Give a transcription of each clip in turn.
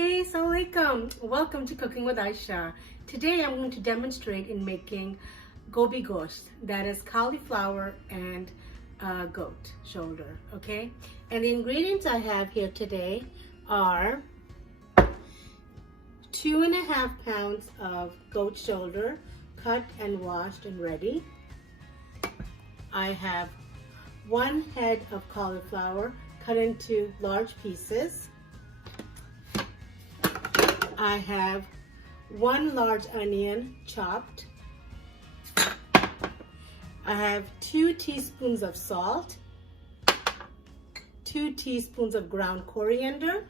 Hey, Assalamu alaikum. Welcome to Cooking with Aishah. Today I'm going to demonstrate in making Gobi Ghosht, that is cauliflower and goat shoulder, okay? And the ingredients I have here today are 2.5 pounds of goat shoulder, cut and washed and ready. I have 1 head of cauliflower cut into large pieces. I have 1 large onion chopped. I have 2 teaspoons of salt, 2 teaspoons of ground coriander,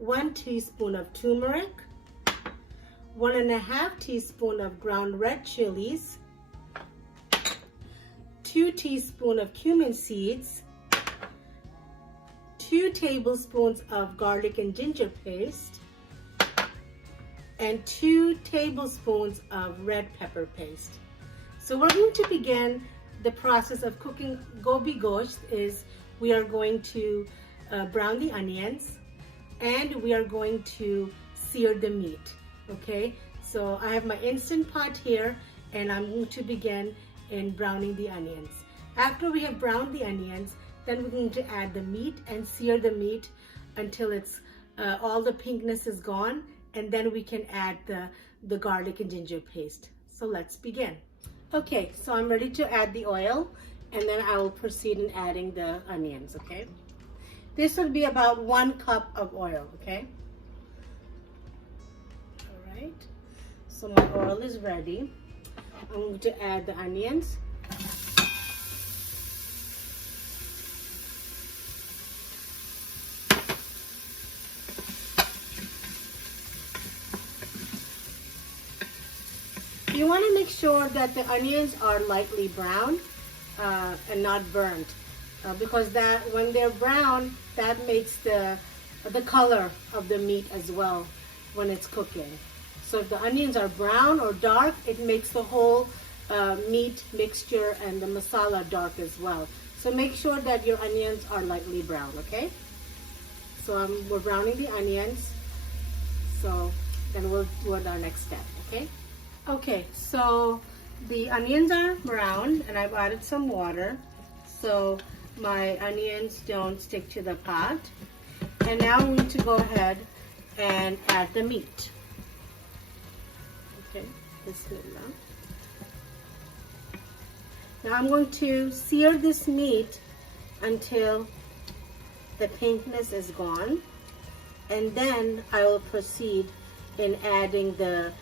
1 teaspoon of turmeric, 1.5 teaspoon of ground red chilies, 2 teaspoons of cumin seeds, 2 tablespoons of garlic and ginger paste, and 2 tablespoons of red pepper paste. So we're going to begin the process of cooking Gobi Ghosht. Is we are going to brown the onions and we are going to sear the meat. Okay, so I have my instant pot here and I'm going to begin in browning the onions. After we have browned the onions, then we're going to add the meat and sear the meat until it's all the pinkness is gone, and then we can add the garlic and ginger paste. So let's begin. Okay, so I'm ready to add the oil, and then I will proceed in adding the onions, okay? This will be about 1 cup of oil, okay? All right, so my oil is ready. I'm going to add the onions. You want to make sure that the onions are lightly brown and not burnt, because that when they're brown, that makes the color of the meat as well when it's cooking. So if the onions are brown or dark, it makes the whole meat mixture and the masala dark as well. So make sure that your onions are lightly brown, okay? So we're browning the onions. So then we'll do our next step, okay? Okay, so the onions are brown and I've added some water so my onions don't stick to the pot. And now I'm going to go ahead and add the meat. Okay, bismillah. Now I'm going to sear this meat until the pinkness is gone, and then I will proceed in adding the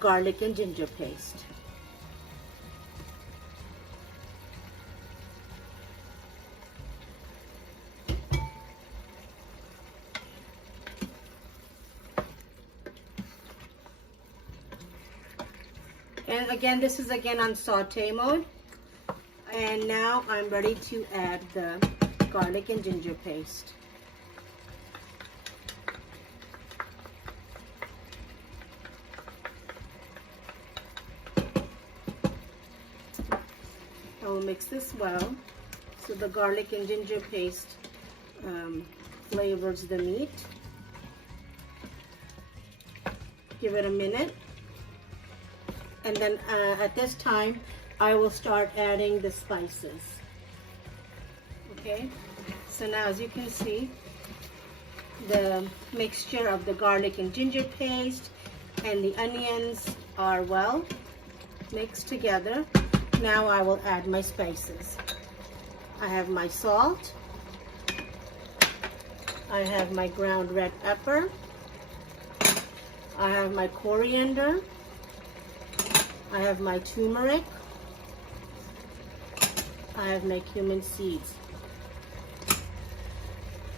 garlic and ginger paste. And again, this is again on saute mode. And now I'm ready to add the garlic and ginger paste. I will mix this well so the garlic and ginger paste flavors the meat. Give it a minute, and then at this time I will start adding the spices. Okay, so now as you can see, the mixture of the garlic and ginger paste and the onions are well mixed together. Now I will add my spices. I have my salt. I have my ground red pepper. I have my coriander. I have my turmeric. I have my cumin seeds.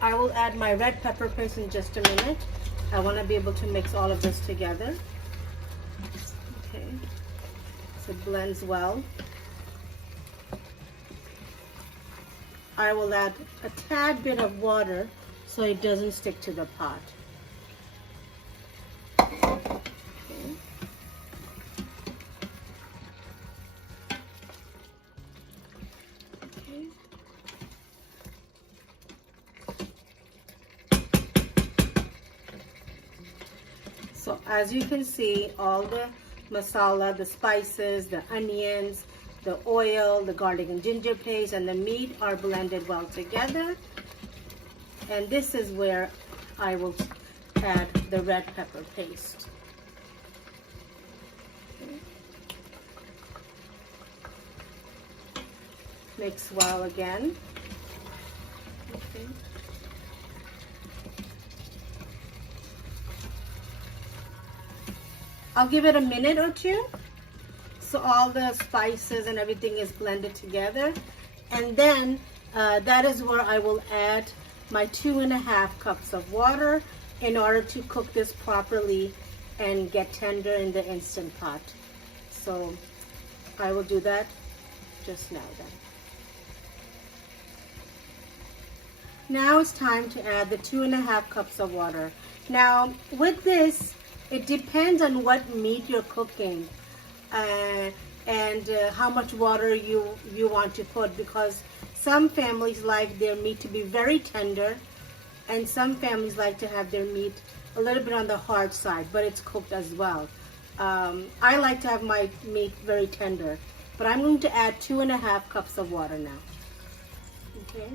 I will add my red pepper paste in just a minute. I want to be able to mix all of this together. Okay, so it blends well. I will add a tad bit of water so it doesn't stick to the pot. Okay. Okay. as you can see, all the masala, the spices, the onions, the oil, the garlic and ginger paste, and the meat are blended well together. And this is where I will add the red pepper paste. Mix well again. Okay. I'll give it a minute or two so all the spices and everything is blended together, and then that is where I will add my 2.5 cups of water in order to cook this properly and get tender in the Instant Pot. So I will do that just now then. Now it's time to add the 2.5 cups of water. Now with this, it depends on what meat you're cooking and how much water you want to put, because some families like their meat to be very tender and some families like to have their meat a little bit on the hard side, but it's cooked as well. I like to have my meat very tender, but I'm going to add 2.5 cups of water now. Okay.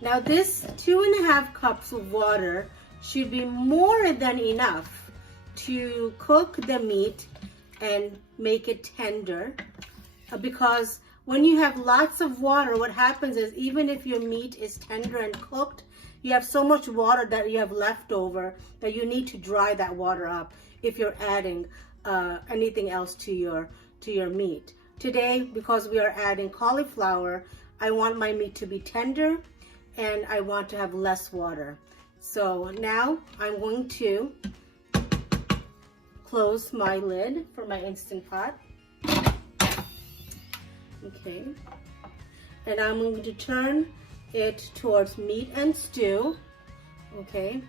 Now this 2.5 cups of water should be more than enough to cook the meat and make it tender, because when you have lots of water, what happens is even if your meat is tender and cooked, you have so much water that you have left over that you need to dry that water up if you're adding anything else to your meat. Today, because we are adding cauliflower, I want my meat to be tender and I want to have less water. So now I'm going to close my lid for my Instant Pot. Okay, and I'm going to turn it towards meat and stew. Okay,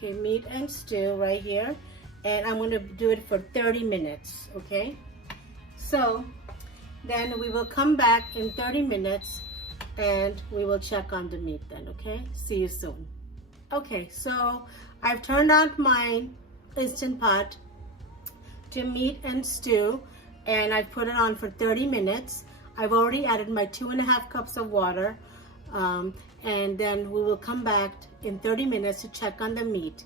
meat and stew right here, and I'm going to do it for 30 minutes. Okay, so then we will come back in 30 minutes and we will check on the meat then. Okay, see you soon. Okay, so I've turned on my Instant Pot to meat and stew, and I've put it on for 30 minutes. I've already added my 2.5 cups of water, and then we will come back in 30 minutes to check on the meat.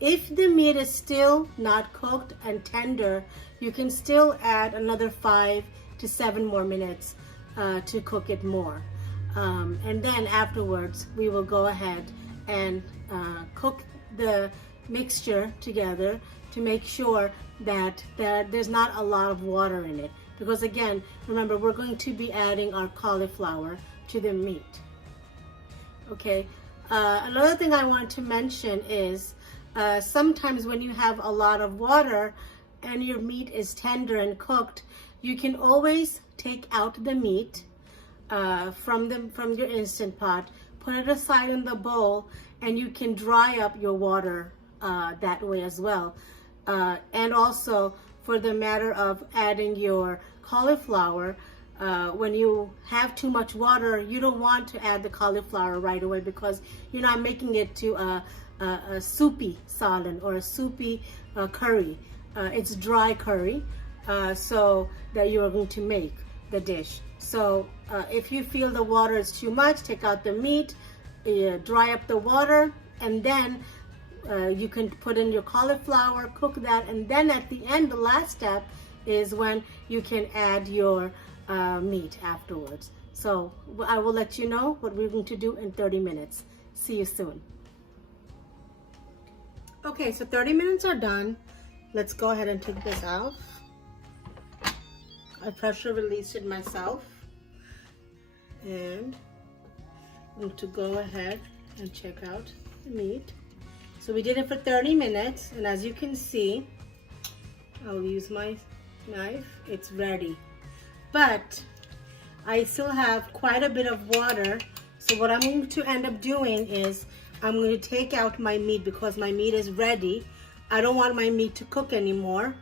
If the meat is still not cooked and tender, you can still add another 5 to 7 more minutes to cook it more. And then afterwards, we will go ahead and cook the mixture together to make sure that there's not a lot of water in it, because again, remember, we're going to be adding our cauliflower to the meat. Okay, another thing I want to mention is sometimes when you have a lot of water and your meat is tender and cooked, you can always take out the meat from your Instant Pot, put it aside in the bowl, and you can dry up your water that way as well. And also, for the matter of adding your cauliflower, when you have too much water, you don't want to add the cauliflower right away, because you're not making it to a soupy salan or a soupy curry. It's dry curry, so that you are going to make the dish. So if you feel the water is too much, take out the meat, dry up the water, and then you can put in your cauliflower, cook that, and then at the end, the last step is when you can add your meat afterwards. So I will let you know what we're going to do in 30 minutes. See you soon. Okay, so 30 minutes are done. Let's go ahead and take this out. I pressure released it myself, and I'm going to go ahead and check out the meat. So we did it for 30 minutes, and as you can see, I'll use my knife, it's ready. But I still have quite a bit of water, so what I'm going to end up doing is I'm going to take out my meat, because my meat is ready. I don't want my meat to cook anymore,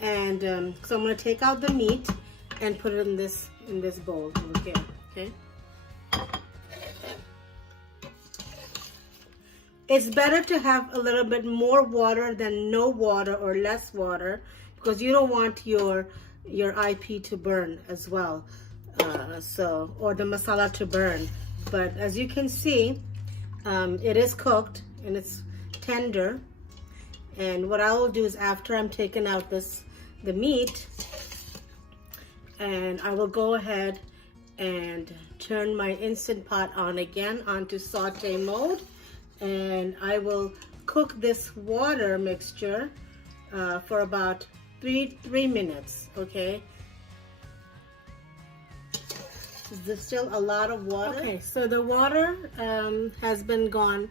and so I'm going to take out the meat and put it in this bowl over here. Okay. It's better to have a little bit more water than no water or less water, because you don't want your IP to burn as well, or the masala to burn. But as you can see, it is cooked and it's tender. And what I will do is, after I'm taking out the meat, and I will go ahead and turn my Instant Pot on again onto saute mode, and I will cook this water mixture for about three minutes. Okay, there's still a lot of water. Okay, so the water has been gone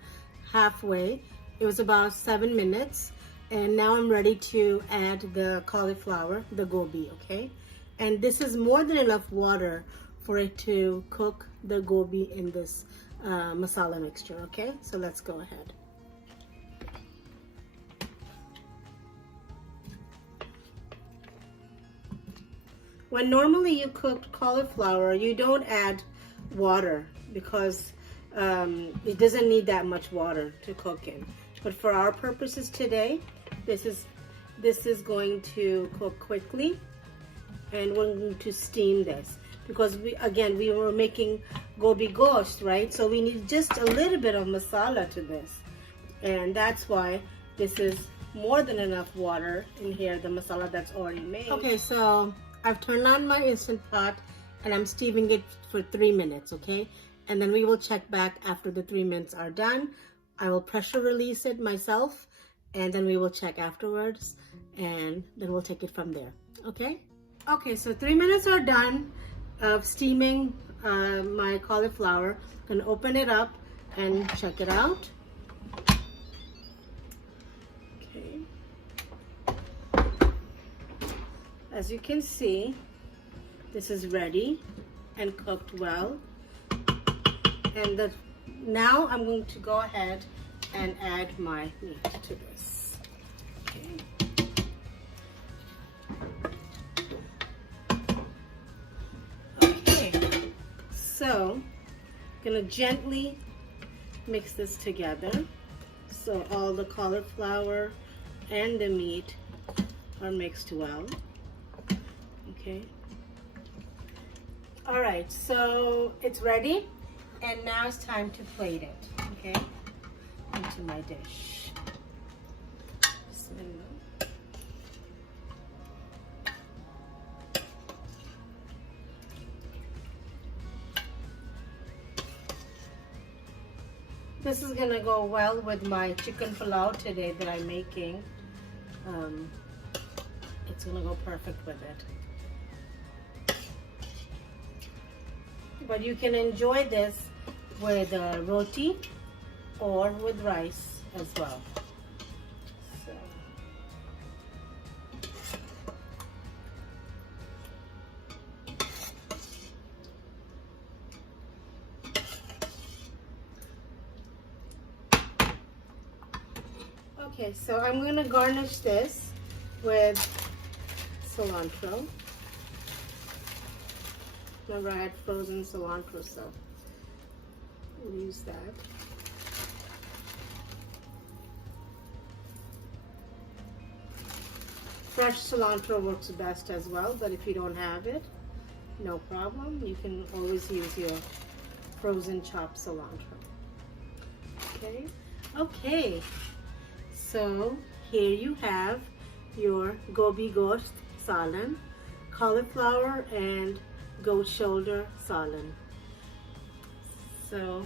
halfway. It was about 7 minutes, and now I'm ready to add the cauliflower, the gobi. Okay, and this is more than enough water for it to cook the gobi in this masala mixture. Okay, so let's go ahead. When normally you cook cauliflower, you don't add water because it doesn't need that much water to cook in. But for our purposes today, this is going to cook quickly, and we're going to steam this because we were making Gobi Ghosht, right? So we need just a little bit of masala to this, and that's why this is more than enough water in here, the masala that's already made. Okay, so I've turned on my Instant Pot and I'm steaming it for 3 minutes, okay? And then we will check back after the 3 minutes are done. I will pressure release it myself, and then we will check afterwards, and then we'll take it from there, okay? Okay, so 3 minutes are done of steaming my cauliflower. I'm gonna open it up and check it out. Okay. As you can see, this is ready and cooked well. And now I'm going to go ahead and add my meat to this. Okay. Okay. So, I'm gonna gently mix this together so all the cauliflower and the meat are mixed well. Okay. All right, so it's ready, and now it's time to plate it, okay, into my dish. This is gonna go well with my chicken pilau today that I'm making. It's gonna go perfect with it. But you can enjoy this with roti or with rice as well. So. Okay, so I'm going to garnish this with cilantro. Remember, I had frozen cilantro, so we'll use that. Fresh cilantro works best as well, but if you don't have it, no problem. You can always use your frozen chopped cilantro. Okay, okay. So here you have your Gobi Ghosht Salan, cauliflower and goat shoulder salan. So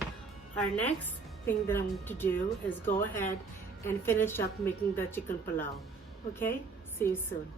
our next thing that I'm going to do is go ahead and finish up making the chicken pilau. Okay, see you soon.